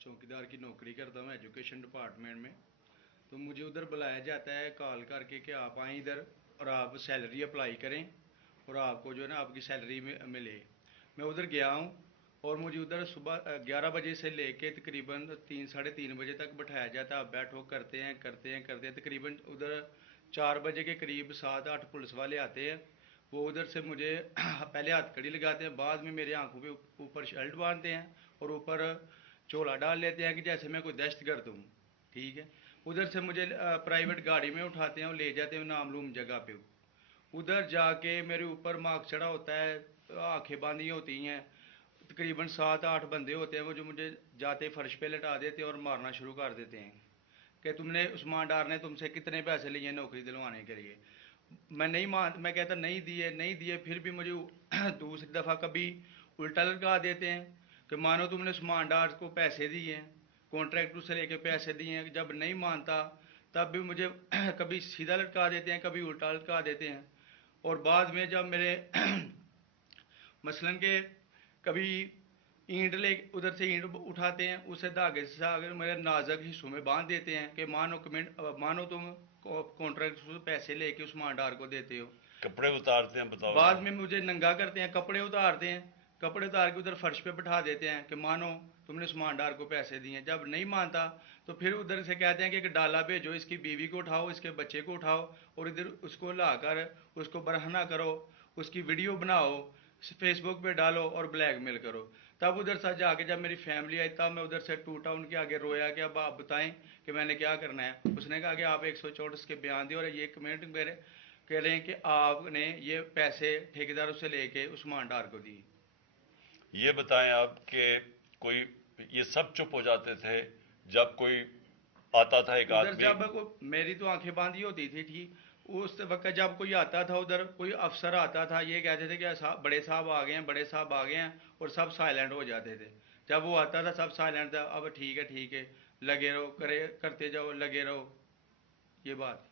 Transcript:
चौकीदार की नौकरी करता हूँ एजुकेशन डिपार्टमेंट में। तो मुझे उधर बुलाया जाता है कॉल करके कि आप आएँ इधर और आप सैलरी अप्लाई करें और आपको जो है ना आपकी सैलरी में मिले। मैं उधर गया हूँ और मुझे उधर सुबह 11 बजे से लेके तकरीबन 3 साढ़े 3 बजे तक बैठाया जाता है। आप बैठो, करते हैं करते हैं करते हैं, तकरीबन उधर 4 बजे के करीब 7-8 पुलिस वाले आते हैं। वो उधर से मुझे पहले हाथ कड़ी लगाते हैं, बाद में मेरे आंखों के ऊपर शर्ट बांधते हैं और ऊपर चोला डाल लेते हैं कि जैसे मैं कोई दहशतगर्द हूँ। ठीक है। उधर से मुझे प्राइवेट गाड़ी में उठाते हैं और ले जाते हैं नामलूम जगह पे। उधर जाके मेरे ऊपर मार्क चढ़ा होता है, आंखें बांधी होती हैं। तकरीबन 7-8 बंदे होते हैं वो जो मुझे जाते फर्श पे लटा देते हैं और मारना शुरू कर देते हैं कि तुमने उस्मान डार ने तुमसे कितने पैसे लिए नौकरी दिलवाने के लिए। मैं कहता नहीं दिए नहीं दिए, फिर भी मुझे दूसरी दफ़ा कभी उल्टा लटका देते हैं कि मानो तुमने उस्मान डार को पैसे दिए हैं, कॉन्ट्रैक्टर से लेके पैसे दिए हैं। जब नहीं मानता तब भी मुझे कभी सीधा लटका देते हैं, कभी उल्टा लटका देते हैं। और बाद में जब मेरे मसलन के कभी ईंट ले उधर से ईंट उठाते हैं, उसे धागे से अगर मेरे नाजुक हिस्सों में बांध देते हैं कि मानो तुम कॉन्ट्रैक्ट से पैसे लेके उस्मान डार को देते हो। कपड़े उतारते हैं, बताओ बाद ना। में मुझे नंगा करते हैं, कपड़े उतारते हैं, कपड़े उतार के उधर फर्श पे बिठा देते हैं कि मानो तुमने उस्मान डार को पैसे दिए हैं। जब नहीं मानता तो फिर उधर से कहते हैं कि एक डाला भेजो, इसकी बीवी को उठाओ, इसके बच्चे को उठाओ और इधर उसको लाकर उसको बरहना करो, उसकी वीडियो बनाओ, फेसबुक पे डालो और ब्लैकमेल करो। तब उधर से जाके जब मेरी फैमिली आई तब मैं उधर से टूटा, उनके आगे रोया कि अब आप बताएं कि मैंने क्या करना है। उसने कहा कि आप 124 के बयान दिए और ये कमेंट मेरे कह रहे हैं कि आपने ये पैसे ठेकेदारों से लेके उस्मान डार को दिए। ये बताएं आप कि कोई ये सब चुप हो जाते थे जब कोई आता था एक उधर आदमी? जब मेरी तो आंखें बांधी होती थी, ठीक उस वक्त जब कोई आता था उधर, कोई अफसर आता था, ये कहते थे कि बड़े साहब आ गए हैं, बड़े साहब आ गए हैं, और सब साइलेंट हो जाते थे। जब वो आता था सब साइलेंट था, अब ठीक है लगे रहो, करते जाओ, लगे रहो, ये बात।